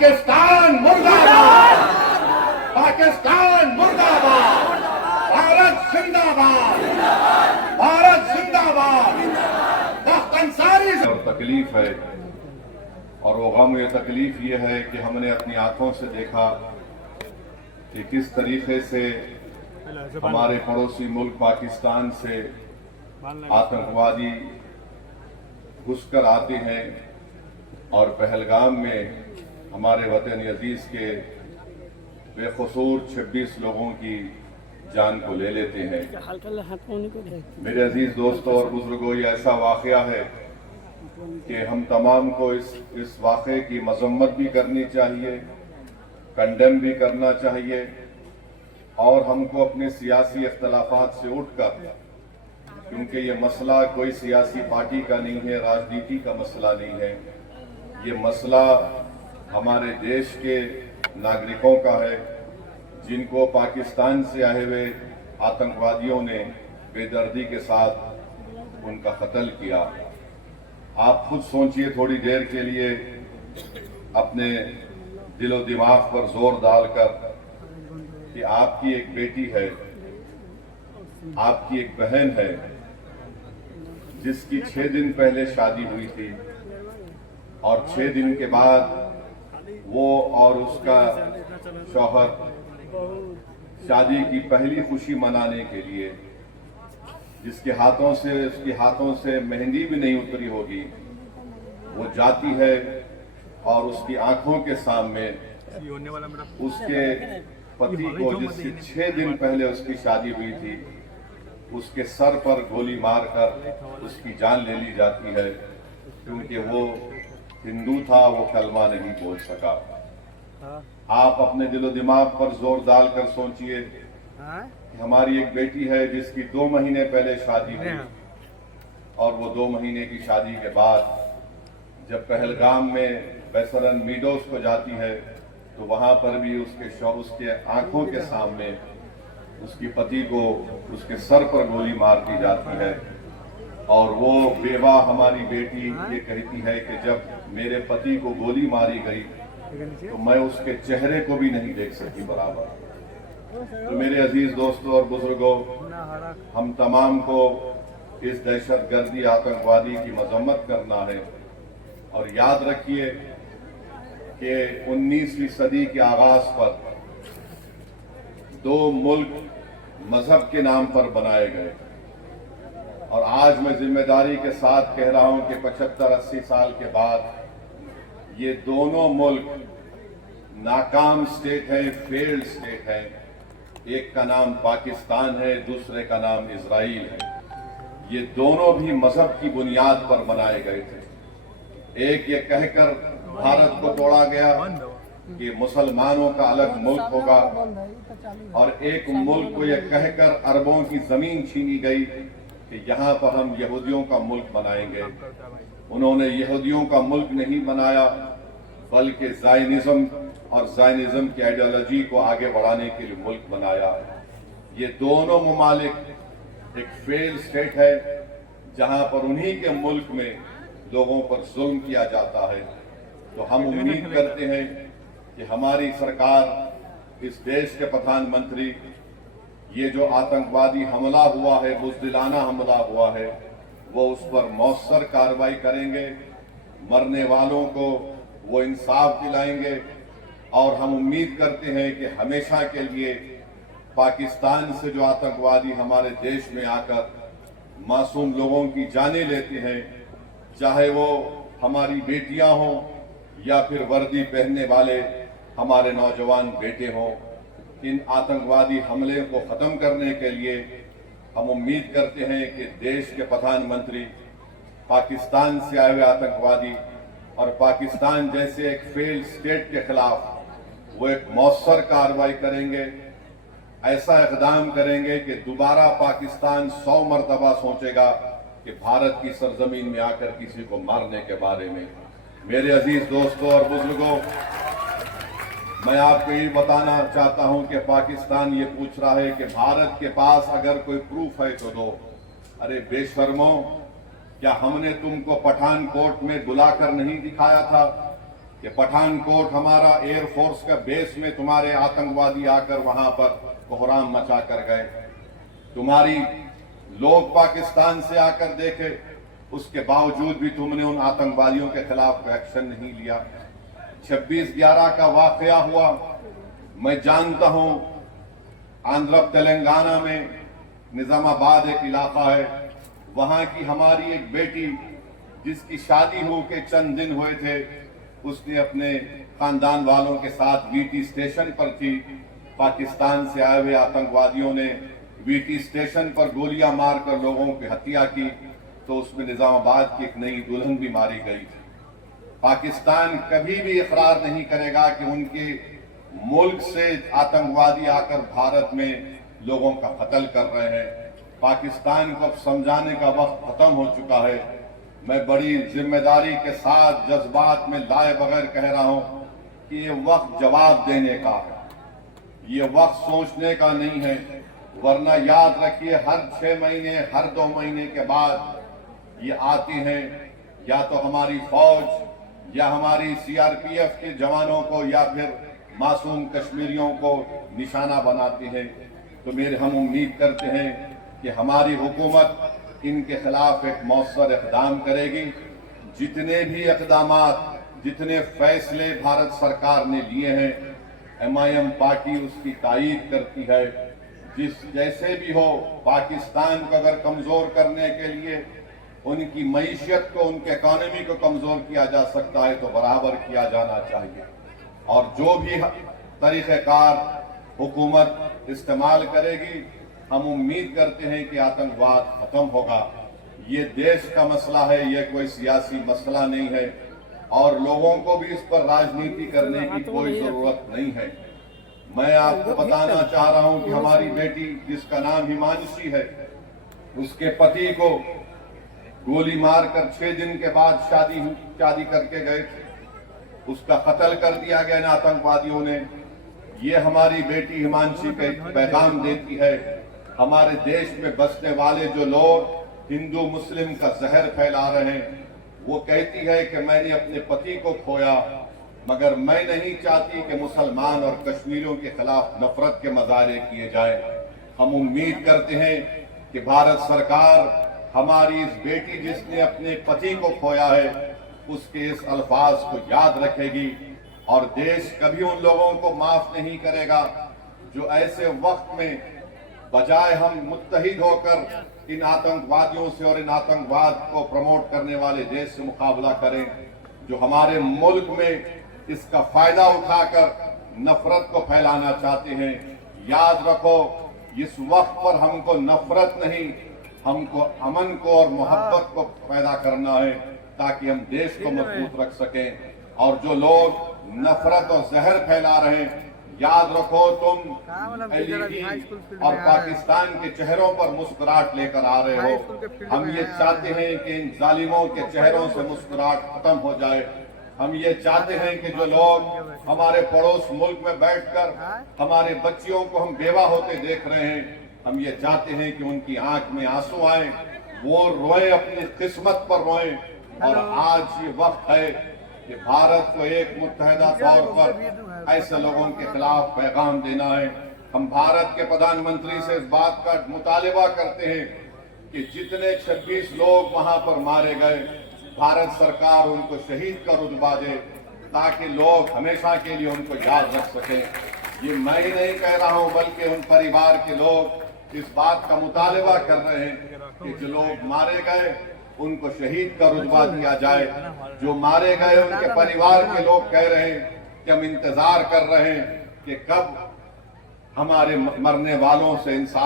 पाकिस्तान मुर्दाबाद, पाकिस्तान मुर्दाबाद, भारत जिंदाबाद, भारत जिंदाबाद। वक्त अंसारी और तकलीफ है, और वो गम ये तकलीफ ये है कि हमने अपनी आंखों से देखा कि किस तरीके से हमारे पड़ोसी मुल्क पाकिस्तान से आतंकवादी घुसकर आते हैं और पहलगाम में हमारे वतन अजीज के बेकसूर 26 लोगों की जान को ले लेते हैं। मेरे अजीज दोस्तों और बुजुर्गों, ये ऐसा वाक़या है कि हम तमाम को इस वाक़े की मजम्मत भी करनी चाहिए, कंडेम भी करना चाहिए, और हमको अपने सियासी इख्तलाफात से उठकर, क्योंकि ये मसला कोई सियासी पार्टी का नहीं है, राजनीति का मसला नहीं है, ये मसला हमारे देश के नागरिकों का है जिनको पाकिस्तान से आए हुए आतंकवादियों ने बेदर्दी के साथ उनका कत्ल किया। आप खुद सोचिए थोड़ी देर के लिए, अपने दिलो दिमाग पर जोर डालकर कि आपकी एक बेटी है, आपकी एक बहन है जिसकी 6 दिन पहले शादी हुई थी, और 6 दिन के बाद वो और उसका शौहर शादी की पहली खुशी मनाने के लिए, जिसके उसके हाथों से मेहंदी भी नहीं उतरी होगी, वो जाती है और उसकी आंखों के सामने उसके पति को, जिससे 6 दिन पहले उसकी शादी हुई थी, उसके सर पर गोली मारकर उसकी जान ले ली जाती है, क्योंकि वो हिंदू था, वो कलमा नहीं बोल सका। आप अपने दिलो दिमाग पर जोर डालकर सोचिए कि हमारी एक बेटी है जिसकी 2 महीने पहले शादी हुई, और वो 2 महीने की शादी के बाद जब पहलगाम में बेसरन मीडोस को जाती है, तो वहां पर भी उसके आंखों के सामने उसकी पति को उसके सर पर गोली मार दी जाती है। और वो बेवा हमारी बेटी ये कहती है कि जब मेरे पति को गोली मारी गई तो मैं उसके चेहरे को भी नहीं देख सकी बराबर। तो मेरे अजीज दोस्तों और बुजुर्गों, हम तमाम को इस दहशतगर्दी आतंकवादी की मजम्मत करना है, और याद रखिए कि 19वीं सदी के आगाज पर 2 मुल्क मजहब के नाम पर बनाए गए, और आज मैं जिम्मेदारी के साथ कह रहा हूं कि 75-80 साल के बाद ये दोनों मुल्क नाकाम स्टेट है, फेल्ड स्टेट है। एक का नाम पाकिस्तान है, दूसरे का नाम इजराइल है। ये दोनों भी मजहब की बुनियाद पर बनाए गए थे। एक ये कहकर भारत को तोड़ा गया कि मुसलमानों का अलग मुल्क होगा, और एक मुल्क को यह कहकर अरबों की जमीन छीनी गई कि यहाँ पर हम यहूदियों का मुल्क बनाएंगे। उन्होंने यहूदियों का मुल्क नहीं बनाया, बल्कि ज़ायनिज़्म और ज़ायनिज़्म की आइडियोलॉजी को आगे बढ़ाने के लिए मुल्क बनाया। ये दोनों ममालिक एक फेल स्टेट है, जहाँ पर उन्हीं के मुल्क में लोगों पर जुल्म किया जाता है। तो हम उम्मीद करते हैं कि हमारी सरकार, इस देश के प्रधानमंत्री, ये जो आतंकवादी हमला हुआ है, बुज़दिलाना हमला हुआ है, वो उस पर मौसर कार्रवाई करेंगे, मरने वालों को वो इंसाफ दिलाएंगे, और हम उम्मीद करते हैं कि हमेशा के लिए पाकिस्तान से जो आतंकवादी हमारे देश में आकर मासूम लोगों की जानें लेते हैं, चाहे वो हमारी बेटियां हों या फिर वर्दी पहनने वाले हमारे नौजवान बेटे हों, इन आतंकवादी हमले को खत्म करने के लिए हम उम्मीद करते हैं कि देश के प्रधानमंत्री पाकिस्तान से आए हुए आतंकवादी और पाकिस्तान जैसे एक फेल्ड स्टेट के खिलाफ वो एक मौसर कार्रवाई करेंगे, ऐसा इक़दाम करेंगे कि दोबारा पाकिस्तान 100 मरतबा सोचेगा कि भारत की सरजमीन में आकर किसी को मारने के बारे में। मेरे अजीज दोस्तों और बुजुर्गों, मैं आपको ये बताना चाहता हूं कि पाकिस्तान ये पूछ रहा है कि भारत के पास अगर कोई प्रूफ है तो दो। अरे बेशर्मो, क्या हमने तुमको पठानकोट में बुलाकर नहीं दिखाया था कि पठानकोट हमारा एयरफोर्स का बेस में तुम्हारे आतंकवादी आकर वहां पर कोहराम मचा कर गए। तुम्हारी लोग पाकिस्तान से आकर देखे, उसके बावजूद भी तुमने उन आतंकवादियों के खिलाफ एक्शन नहीं लिया। 26/11 का वाकया हुआ, मैं जानता हूं आंध्र तेलंगाना में निजामाबाद एक इलाका है, वहां की हमारी एक बेटी जिसकी शादी हो के चंद दिन हुए थे, उसने अपने खानदान वालों के साथ वीटी स्टेशन पर थी। पाकिस्तान से आए हुए आतंकवादियों ने वीटी स्टेशन पर गोलियां मारकर लोगों की हत्या की, तो उसमें निजामाबाद की एक नई दुल्हन भी मारी गई थी। पाकिस्तान कभी भी इकरार नहीं करेगा कि उनके मुल्क से आतंकवादी आकर भारत में लोगों का कत्ल कर रहे हैं। पाकिस्तान को अब समझाने का वक्त खत्म हो चुका है। मैं बड़ी जिम्मेदारी के साथ जज्बात में लाए बगैर कह रहा हूं कि ये वक्त जवाब देने का है, ये वक्त सोचने का नहीं है। वरना याद रखिए, हर 6 महीने हर 2 महीने के बाद ये आती हैं, या तो हमारी फौज या हमारी सीआरपीएफ के जवानों को या फिर मासूम कश्मीरियों को निशाना बनाती हैं। तो हम उम्मीद करते हैं कि हमारी हुकूमत इनके खिलाफ एक मौसर इक़दाम करेगी। जितने भी इक़दामात, जितने फैसले भारत सरकार ने लिए हैं, MIM पार्टी उसकी तायीद करती है। जैसे भी हो, पाकिस्तान को अगर कमजोर करने के लिए उनकी मईशत को, उनके इकॉनमी को कमजोर किया जा सकता है तो बराबर किया जाना चाहिए। और जो भी तरीक़ेकार हुकूमत इस्तेमाल करेगी, हम उम्मीद करते हैं कि आतंकवाद खत्म होगा। ये देश का मसला है, ये कोई सियासी मसला नहीं है, और लोगों को भी इस पर राजनीति करने की कोई जरूरत नहीं है। मैं आपको बताना चाह रहा हूं कि हमारी बेटी, जिसका नाम हिमांशी है, उसके पति को गोली मारकर 6 दिन के बाद शादी करके गए थे, उसका कत्ल कर दिया गया इन आतंकवादियों ने। ये हमारी बेटी हिमांशी का एक पैगाम देती है। हमारे देश में बसने वाले जो लोग हिंदू मुस्लिम का जहर फैला रहे हैं, वो कहती है कि मैंने अपने पति को खोया, मगर मैं नहीं चाहती कि मुसलमान और कश्मीरियों के खिलाफ नफरत के मजारे किए जाए। हम उम्मीद करते हैं कि भारत सरकार हमारी इस बेटी जिसने अपने पति को खोया है, उसके इस अल्फाज को याद रखेगी, और देश कभी उन लोगों को माफ नहीं करेगा जो ऐसे वक्त में बजाय हम मुत्तहिद होकर इन आतंकवादियों से और इन आतंकवाद को प्रमोट करने वाले देश से मुकाबला करें, जो हमारे मुल्क में इसका फायदा उठाकर नफरत को फैलाना चाहते हैं। याद रखो, इस वक्त पर हमको नफरत नहीं, हमको अमन को और मोहब्बत को पैदा करना है, ताकि हम देश को मजबूत रख सकें। और जो लोग नफरत और जहर फैला रहे हैं, याद रखो, तुम एलईडी और पाकिस्तान के चेहरों पर मुस्कुराहट लेकर आ रहे हो। हम ये चाहते हैं कि इन जालिमों के चेहरों से मुस्कुराहट खत्म हो जाए। हम ये चाहते हैं कि जो लोग हमारे पड़ोस मुल्क में बैठकर हमारे बच्चियों को हम बेवा होते देख रहे हैं, हम ये चाहते हैं कि उनकी आंख में आंसू आए, वो रोए, अपनी किस्मत पर रोए। और आज ये वक्त है कि भारत को एक मुत्तहिदा तौर पर ऐसे लोगों के खिलाफ पैगाम देना है। हम भारत के प्रधानमंत्री से इस बात का मुतालिबा करते हैं कि जितने 26 लोग वहां पर मारे गए, भारत सरकार उनको शहीद का रुतबा दे, ताकि लोग हमेशा के लिए उनको याद रख सकें। ये मैं ही नहीं कह रहा हूं, बल्कि उन परिवार के लोग इस बात का मुतालिबा कर रहे हैं कि जो लोग मारे गए उनको शहीद का रुतबा दिया जाए। जो मारे गए उनके परिवार के लोग कह रहे हैं कि हम इंतजार कर रहे हैं कि कब हमारे मरने वालों से इंसाफ